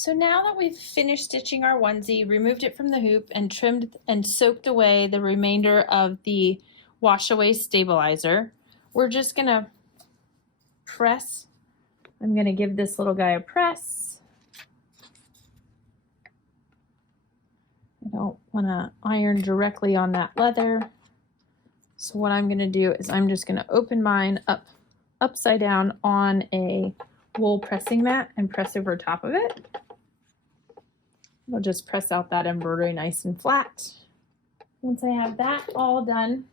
So now that we've finished stitching our onesie, removed it from the hoop, and trimmed and soaked away the remainder of the wash away stabilizer, we're just gonna press. I'm gonna give this little guy a press. I don't wanna iron directly on that leather. So what I'm gonna do is I'm just gonna open mine up upside down on a wool pressing mat and press over top of it. I'll just press out that embroidery nice and flat. Once I have that all done,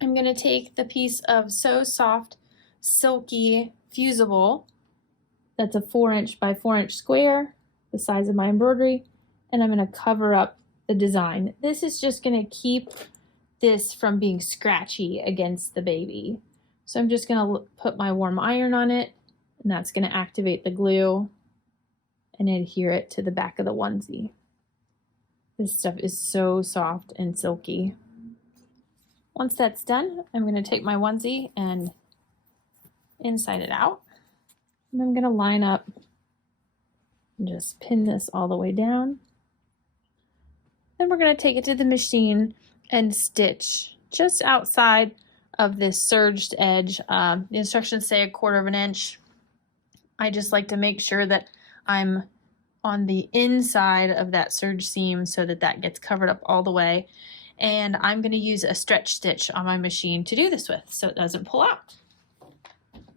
I'm going to take the piece of So Soft Silky Fusible that's a 4" by 4" square, the size of my embroidery, and I'm going to cover up the design. This is just going to keep this from being scratchy against the baby. So I'm just going to put my warm iron on it, and that's going to activate the glue and adhere it to the back of the onesie. This stuff is so soft and silky. Once that's done, I'm going to take my onesie and inside it out. And I'm going to line up and just pin this all the way down. Then we're going to take it to the machine and stitch just outside of this serged edge. The instructions say 1/4 inch. I just like to make sure that I'm on the inside of that serge seam so that that gets covered up all the way. And I'm going to use a stretch stitch on my machine to do this with so it doesn't pull out.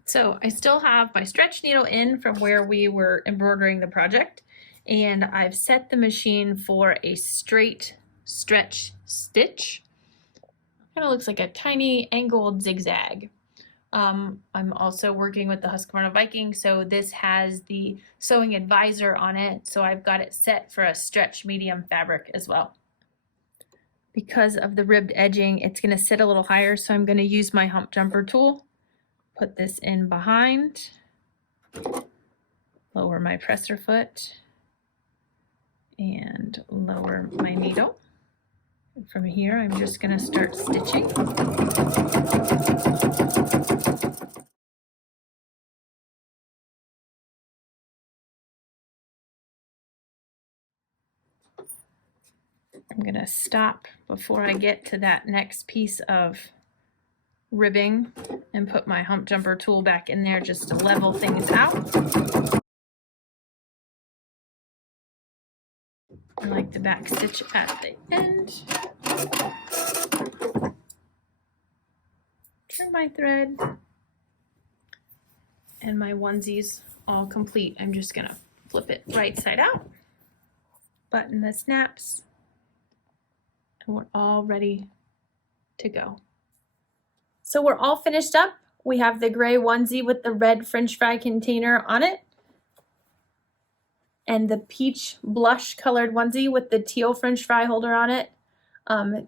So I still have my stretch needle in from where we were embroidering the project, and I've set the machine for a straight stretch stitch. Kind of looks like a tiny angled zigzag. I'm also working with the Husqvarna Viking, so this has the sewing advisor on it, so I've got it set for a stretch medium fabric as well. Because of the ribbed edging, it's going to sit a little higher, so I'm going to use my hump jumper tool, put this in behind, lower my presser foot, and lower my needle. And from here, I'm just going to start stitching. I'm going to stop before I get to that next piece of ribbing and put my hump jumper tool back in there just to level things out. I like the back stitch at the end. Trim my thread, and my onesie's all complete. I'm just going to flip it right side out, button the snaps, and we're all ready to go. So we're all finished up. We have the gray onesie with the red French fry container on it, and the peach blush colored onesie with the teal French fry holder on it.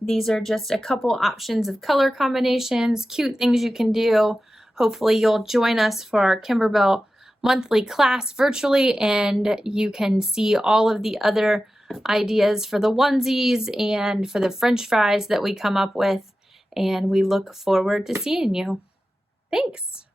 These are just a couple options of color combinations, cute things you can do. Hopefully you'll join us for our Kimberbell monthly class virtually, and you can see all of the other ideas for the onesies and for the French fries that we come up with, and we look forward to seeing you. Thanks.